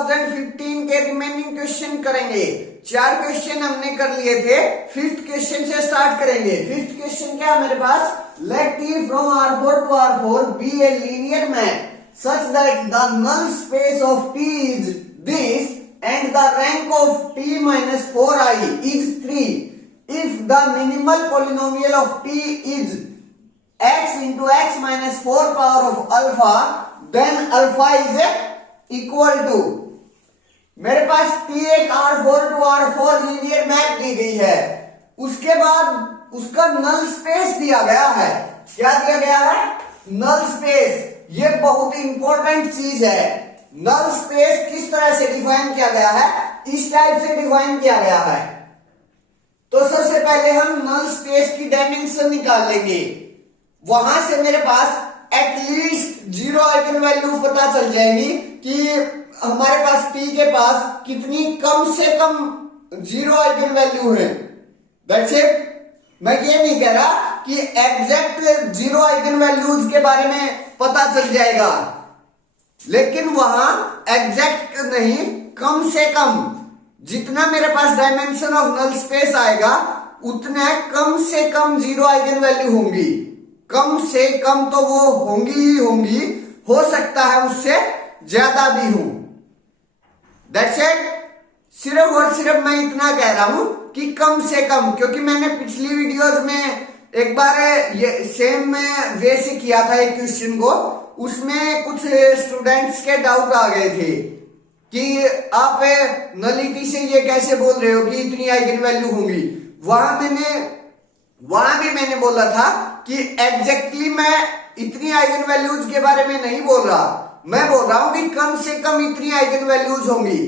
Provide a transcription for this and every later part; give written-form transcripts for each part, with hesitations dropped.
2015 के remaining question करेंगे। 4 question हमने कर लिए थे, 5th क्वेश्चन से स्टार्ट करेंगे। 5th क्वेश्चन क्या है मेरे पास, late T from R4 to R4 be a linear map such that the null space of T is this and the rank of T minus 4i is 3 if the minimal polynomial of T is x into x minus 4 power of alpha, then alpha is equal to, मेरे पास T एक R4 to R4 linear map दी गई है, उसके बाद उसका null space दिया गया है। क्या दिया गया है, नल स्पेस। ये बहुत इंपॉर्टेंट चीज है। नल स्पेस किस तरह से डिफाइन किया गया है, इस टाइप से डिफाइन किया गया है। तो सबसे पहले हम नल स्पेस की डायमेंशन निकाल लेंगे, वहां से मेरे पास एटलीस्ट 0 आइगन वैल्यू पता चल जाएगी कि हमारे पास T के पास कितनी कम से कम 0 आइगन वैल्यू है। That's it. मैं ये नहीं कह रहा कि एग्जैक्ट 0 आइगन वैल्यूज के बारे में पता चल जाएगा, लेकिन वहां एग्जैक्ट नहीं, कम से कम जितना मेरे पास डायमेंशन ऑफ नल स्पेस आएगा उतना कम से कम 0 आइगन वैल्यू होंगी। कम से कम तो वो होंगी ही होंगी, हो सकता है उससे ज्यादा भी हो। That's it. सिर्फ और सिर्फ मैं इतना कह रहा हूं कि कम से कम, क्योंकि मैंने पिछली वीडियोस में एक बार ये सेम में वे से किया था एक क्वेश्चन को, उसमें कुछ स्टूडेंट्स के डाउट आ गए थे कि आप नलिटी से ये कैसे बोल रहे हो कि इतनी आइगन वैल्यू होंगी। वहां भी मैंने बोला था कि एग्जैक्टली मैं इतनी आइगन वैल्यूज के बारे में नहीं बोल रहा, मैं बोल रहा हूं कि कम से कम इतनी आइगन वैल्यूज होंगी।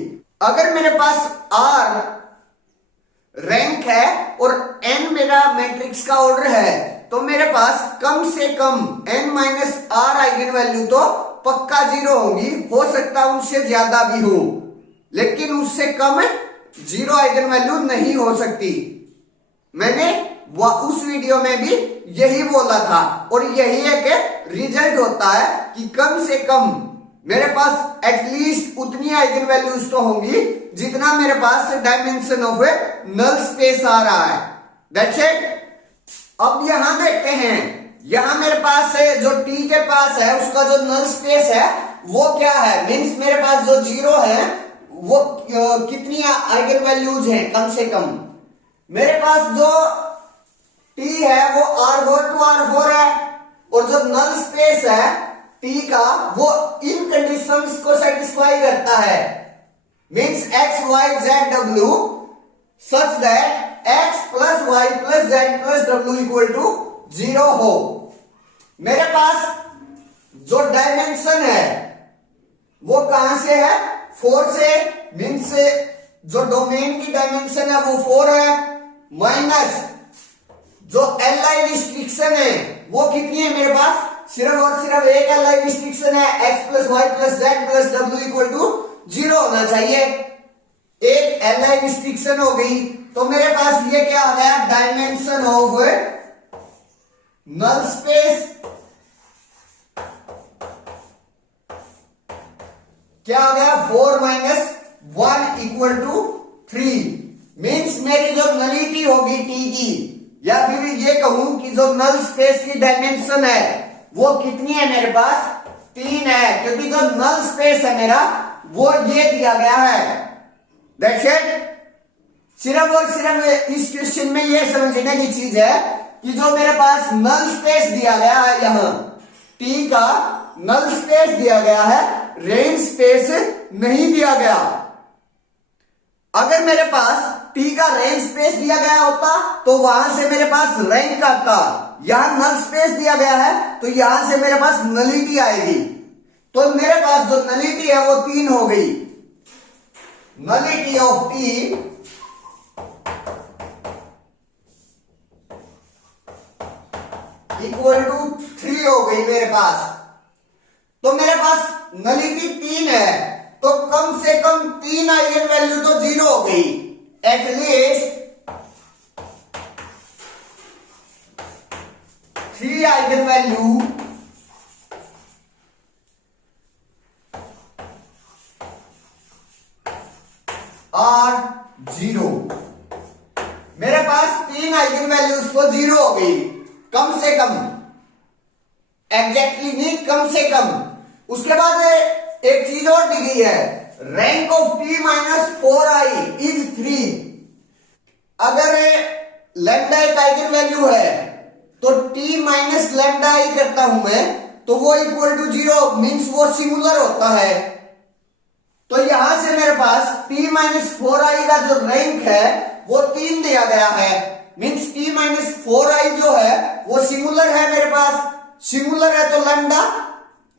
अगर मेरे पास R रैंक है और n मेरा मैट्रिक्स का ऑर्डर है, तो मेरे पास कम से कम n minus R eigen value तो पक्का 0 होंगी। हो सकता है उनसे ज्यादा भी हो, लेकिन उससे कम 0 आइगन वैल्यू नहीं हो सकती। मैंने उस वीडियो में भी यही बोला था, और यही एक रिजल्ट होता है कि कम से कम मेरे पास एटलीस्ट उतनी आइगन वैल्यूज तो होंगी जितना मेरे पास डायमेंशन ऑफ नल स्पेस आ रहा है। That's it. अब यहां देखते हैं, यहां मेरे पास जो T के पास है उसका जो नल स्पेस है वो क्या है, मीन्स मेरे पास जो 0 है वो कितनी आइगन वैल्यूज हैं कम से कम। मेरे पास जो T है वो R4 to R4 है, और जो नल स्पेस है T का वो इन कंडीशंस को सेटिस्फाई करता है, means x y z w such that x plus y plus z plus w equal to 0 हो। मेरे पास जो डायमेंशन है वो कहां से है, 4 से, मीन्स जो डोमेन की डायमेंशन है वो 4 है, माइनस जो Li रिस्ट्रिक्शन है वो कितनी है मेरे पास, सिर्फ और सिर्फ एक Li रिस्ट्रिक्शन है, x plus y plus z plus w equal to 0 होना चाहिए। एक Li रिस्ट्रिक्शन हो गई, तो मेरे पास ये क्या आ गया, डायमेंशन ऑफ नल स्पेस क्या आ गया, 4 माइनस 1 इक्वल टू 3। मीन्स मेरी जो नलिटी होगी T की, या फिर ये कहूं कि जो नल स्पेस की डायमेंशन है वो कितनी है मेरे पास, 3 है, क्योंकि जो नल स्पेस है मेरा वो ये दिया गया है। That's it. सिर्फ और सिर्फ इस क्वेश्चन में ये समझने की चीज है कि जो मेरे पास नल स्पेस दिया गया है, यहां T का नल स्पेस दिया गया है, रेंज स्पेस नहीं दिया गया। अगर मेरे पास T का रेंज स्पेस दिया गया होता तो वहां से मेरे पास रैंक आता, यहां नल स्पेस दिया गया है तो यहां से मेरे पास नलिटी आएगी। तो मेरे पास जो नलिटी है वो 3 हो गई, nullity of T equal to 3 हो गई मेरे पास। तो मेरे पास नलिटी 3 है, तो कम से कम 3 आइगन वैल्यू तो 0 हो गई, एटलीस्ट 3 आइगन वैल्यू और 0। मेरे पास 3 आइगन वैल्यूज तो 0 हो गई, कम से कम, एग्जैक्टली नहीं, कम से कम। उसके बाद एक चीज और दी गई है, rank of t minus 4i is 3। अगर लैम्डा एक आइगन वैल्यू है तो t माइनस लैम्डा i करता हूं मैं, तो वो इक्वल टू 0, मीन्स वो सिंगुलर होता है। तो यहां से मेरे पास t माइनस 4i का जो रैंक है वो 3 दिया गया है, मीन्स t माइनस 4i जो है वो सिंगुलर है मेरे पास। सिंगुलर है तो लैम्डा,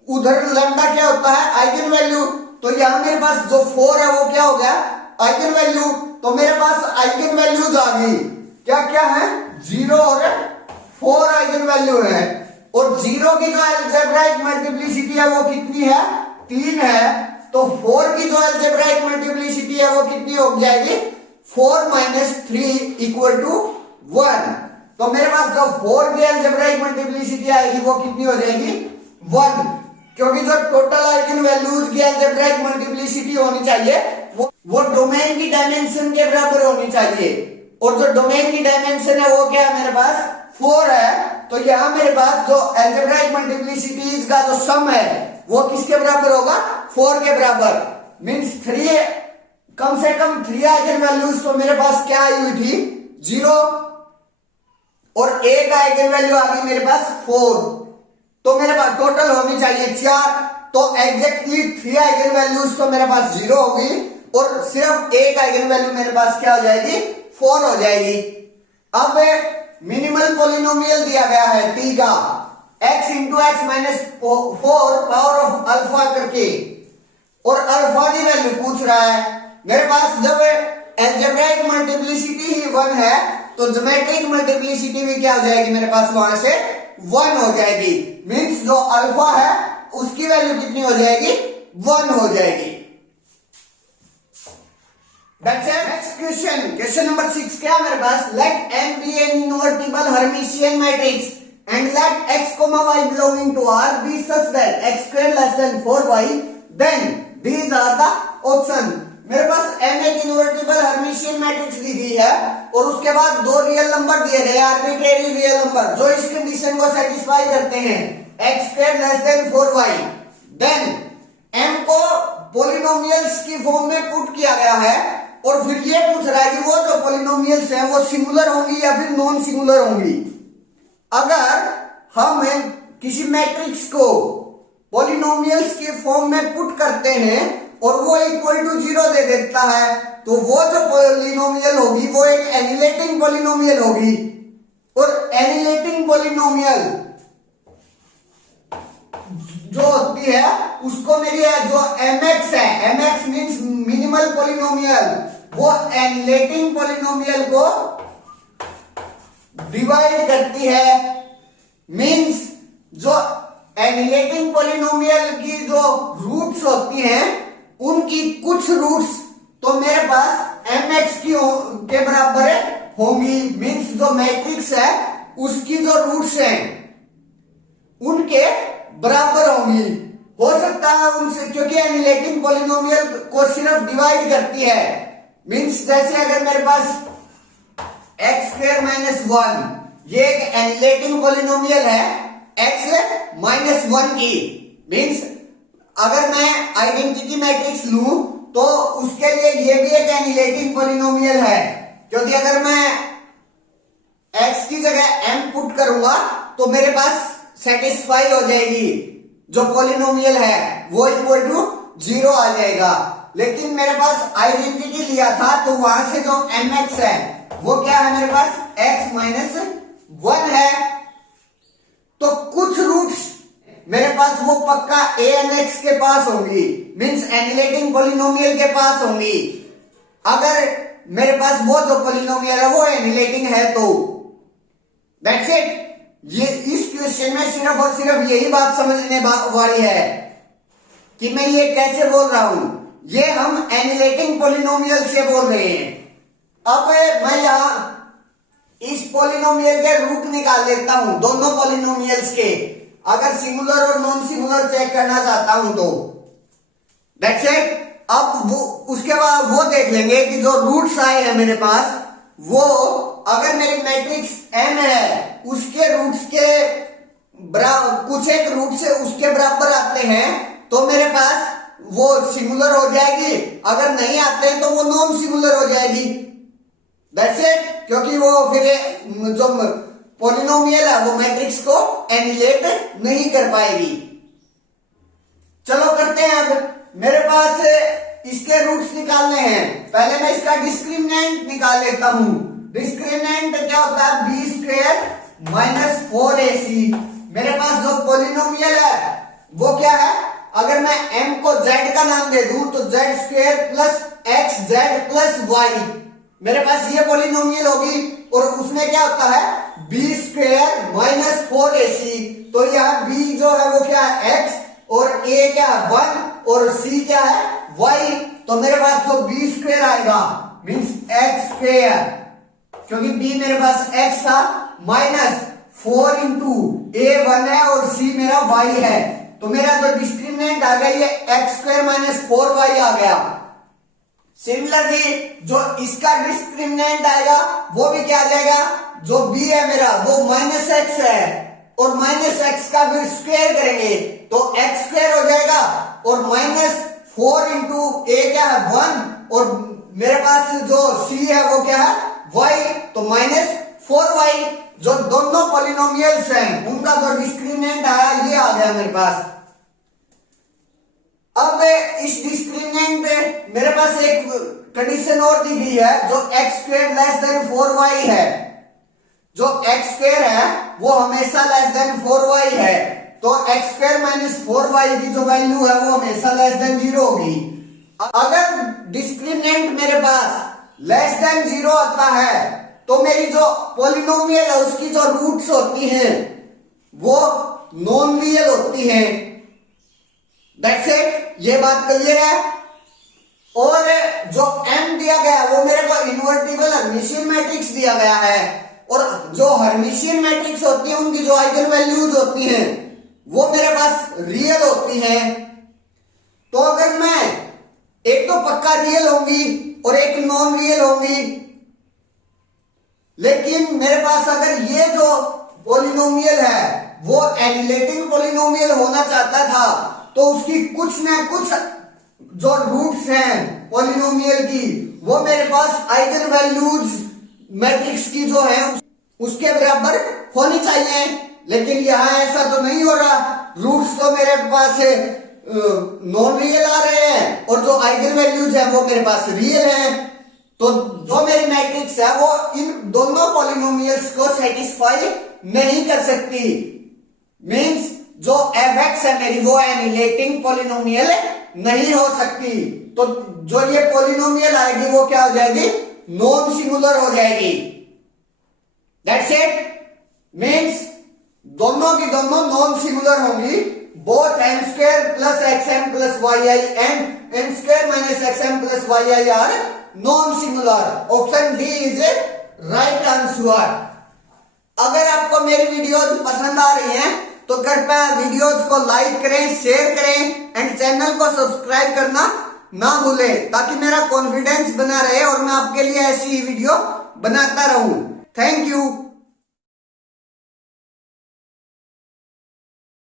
उधर लैम्डा क्या होता है, आइगन वैल्यू। तो यहां मेरे पास जो 4 है वो क्या हो गया, आइगन वैल्यू। तो मेरे पास आइगन वैल्यूज आ गई, क्या क्या है, 0 और 4 आइगन वैल्यू है। और 0 की जो अलजेब्राइक मल्टीप्लिसिटी है वो कितनी है, 3 है। तो 4 की जो अलजेब्राइक मल्टीप्लिसिटी है वो कितनी हो जाएगी, 4 माइनस 3 इक्वल टू 1। तो मेरे पास जो 4 की अलजेब्राइक मल्टीप्लिसिटी आएगी वो कितनी हो जाएगी, 1। क्योंकि जो टोटल आइगन वैल्यूज की अलजेब्राइक मल्टीप्लिसिटी होनी चाहिए वो डोमेन की डायमेंशन के बराबर होनी चाहिए। और जो डोमेन की डायमेंशन है वो क्या है, मेरे पास 4 है। तो यहां मेरे पास जो अलजेब्राइक मल्टीप्लिसिटीज का जो सम है वो किसके बराबर होगा, 4 के बराबर। मीन्स 3, कम से कम 3 आइगन वैल्यूज तो मेरे पास क्या आई हुई थी, 0, और एक आइगन वैल्यू आ गई मेरे पास 4। तो मेरे पास टोटल होनी चाहिए 4। तो एग्जैक्टली 3 आइगन वैल्यूज तो मेरे पास 0 होगी और सिर्फ एक आइगन वैल्यू मेरे पास क्या हो जाएगी, 4 हो जाएगी। अब मिनिमल पॉलिनोमियल दिया गया है t का, x into x minus 4 power of alpha करके, और अल्फा की वैल्यू पूछ रहा है। मेरे पास जब अलजेब्राइक मल्टीप्लिसिटी ही 1 है तो ज्योमेट्रिक मल्टीप्लिसिटी भी क्या हो जाएगी, मेरे पास वहां से 1 हो जाएगी। मीन्स जो अल्फा है उसकी वैल्यू कितनी हो जाएगी, 1 हो जाएगी। That's it. Next question, question number 6 क्या मेरे पास, let M be an invertible Hermitian matrix and let x, y belonging to R be such that x square less than 4y, then these are the option। मेरे पास M एक invertible Hermitian matrix दी गई है और उसके बाद 2 real number दिए गए, arbitrary real number जो इस कंडीशन को सेटिस्फाई करते हैं, x square less than 4y। Then M को पॉलिनोमियल्स की फॉर्म में पुट किया गया है और फिर ये पूछ रहा है कि वो जो पॉलिनोमियल्स हैं वो सिंगुलर होंगी या फिर नॉन सिंगुलर होंगी। अगर हम किसी मैट्रिक्स को पॉलिनोमियल्स की फॉर्म में पुट करते हैं और वो इक्वल टू 0 दे देता है तो वो जो पॉलिनोमियल होगी वो एक एनिलेटिंग पॉलिनोमियल होगी। और एनिलेटिंग पॉलिनोमियल जो होती है उसको मेरी जो mx है, mx मींस मिनिमल पॉलिनोमियल, वो एनिलेटिंग पॉलिनोमियल को डिवाइड करती है। मींस जो एनिलेटिंग पॉलिनोमियल की जो रूट्स होती हैं उनकी कुछ रूट्स तो मेरे पास mx के बराबर होंगी। मींस जो मैट्रिक्स है उसकी जो रूट्स हैं उनके बराबर होंगी। हो सकता है उनसे, क्योंकि एनिलेटिंग पॉलिनोमियल को सिर्फ डिवाइड करती है। मींस जैसे अगर मेरे पास x स्क्वायर माइनस 1 ये एक एनिलेटिंग पॉलिनोमियल है x माइनस 1 की। मींस अगर मैं आइडेंटिटी मैट्रिक्स लूं तो उसके लिए ये भी एक एनिलेटिंग पॉलिनोमियल है, क्योंकि अगर मैं x की जगह m पुट करूंगा तो मेरे पास सेटिस्फाई हो जाएगी, जो पॉलिनोमियल है वो इक्वल टू 0 आ जाएगा। लेकिन मेरे पास आइडेंटिटी लिया था तो वहां से जो mx है वो क्या है, मेरे पास x माइनस 1 है। तो कुछ रूट्स मेरे पास वो पक्का a एन x के पास होंगी, मींस एनिलेटिंग पॉलिनोमियल के पास होंगी। अगर मेरे पास वो जो पॉलिनोमियल है वो एनिलेटिंग है तो दैट्स इट। ये इस क्वेश्चन में सिर्फ और सिर्फ यही बात समझने वाली है कि मैं ये कैसे बोल रहा हूं। ये हम एनिलेटिंग पॉलिनोमियल से बोल रहे हैं। अब मैं यहां इस पॉलिनोमियल के रूट निकाल लेता हूं, दोनों पॉलिनोमियल्स के, अगर सिंगुलर और नॉन सिंगुलर चेक करना चाहता हूं तो दैट्स इट। अब वो उसके बाद वो देख लेंगे कि जो रूट्स आए हैं मेरे पास, वो अगर मेरी मैट्रिक्स एम है उसके रूट्स के कुछ एक रूट से उसके बराबर आते हैं तो मेरे पास वो सिंगुलर हो जाएगी, अगर नहीं आते हैं तो वो नॉन सिंगुलर हो जाएगी। That's it. क्योंकि वो फिर जो पॉलिनोमियल है वो मैट्रिक्स को एनिलेट नहीं कर पाएगी। चलो करते हैं। अब मेरे पास इसके रूट्स निकालने हैं। पहले मैं इसका डिस्क्रिमिनेंट निकाल लेता हूं। डिस्क्रिमिनेंट क्या होता है? B square minus 4ac। मेरे पास जो पॉलिनोमियल है वो क्या है? अगर मैं m को z का नाम दे दूं तो z square plus X Z plus Y, मेरे पास ये पॉलिनोमियल होगी। और उसमें क्या होता है? b square minus 4ac। तो यहाँ b जो है वो क्या है? x, और a क्या है? 1, और c क्या है? y। तो मेरे पास जो b स्क्वायर आएगा मीन्स x स्क्वायर, क्योंकि b मेरे पास x था, माइनस 4 इंटू a 1 है और c मेरा y है। तो मेरा जो डिस्क्रिमिनेंट आ गया ये x स्क्वायर माइनस 4y आ गया। सिमिलरली जो इसका डिस्क्रिमिनेंट आएगा वो भी क्या आ जाएगा? जो b है मेरा वो माइनस x है, और माइनस x का फिर स्क्वायर करेंगे तो x स्क्वायर हो जाएगा, और माइनस 4 इंटू a क्या है? 1, और मेरे पास जो c है वो क्या है? y, तो माइनस 4y। जो दोनों पॉलिनोमियल्स हैं उनका जो डिस्क्रिमिनेंट आया ये आ गया मेरे पास। अब इस डिस्क्रिमिनेंट में मेरे पास एक कंडीशन और दी गई है, जो x square less than 4y है। जो x स्क्वायर है वो हमेशा लेस देन 4y है, तो x स्क्वायर माइनस 4y की जो वैल्यू है वो हमेशा लेस देन 0 होगी। अगर डिस्क्रिमिनेंट मेरे पास लेस देन 0 आता है तो मेरी जो पॉलिनोमियल है उसकी जो रूट्स होती हैं वो नॉन रियल होती हैं। That's it. ये बात क्लियर है। और जो m दिया गया है वो मेरे को इन्वर्टिबल हर्मिशियन मैट्रिक्स दिया गया है, और जो हर्मिशियन मैट्रिक्स होती है उनकी जो आइगन वैल्यूज होती हैं वो मेरे पास रियल होती हैं। तो अगर मैं एक तो पक्का रियल होंगी और एक नॉन रियल होंगी, लेकिन मेरे पास अगर ये जो पॉलिनोमियल है वो एनिलेटिंग पॉलिनोमियल होना चाहता था तो उसकी कुछ ना कुछ जो रूट्स हैं पॉलिनोमियल की वो मेरे पास आइगन वैल्यूज मैट्रिक्स की जो है उसके बराबर होनी चाहिए। लेकिन यहां ऐसा तो नहीं हो रहा। रूट्स तो मेरे पास नॉन रियल आ रहे हैं और जो आइगन वैल्यूज है वो मेरे पास रियल है। तो जो मेरी मैट्रिक्स है वो इन दोनों पॉलिनोमियल्स को सेटिस्फाई नहीं कर सकती। मींस जो fx है मेरी वो एनिलेटिंग पॉलिनोमियल नहीं हो सकती। तो जो ये पॉलिनोमियल आएगी वो क्या हो जाएगी? नॉन सिंगुलर हो जाएगी। That's it. मींस दोनों की दोनों नॉन सिंगुलर होंगी। Both m square plus xm plus yi and m square minus xm plus yi are non singular. Option D is a right answer. अगर आपको मेरी वीडियोस पसंद आ रही हैं तो कृपया वीडियोस को लाइक करें, शेयर करें एंड चैनल को सब्सक्राइब करना ना भूलें, ताकि मेरा कॉन्फिडेंस बना रहे और मैं आपके लिए ऐसी वीडियो बनाता रहूं। Thank you.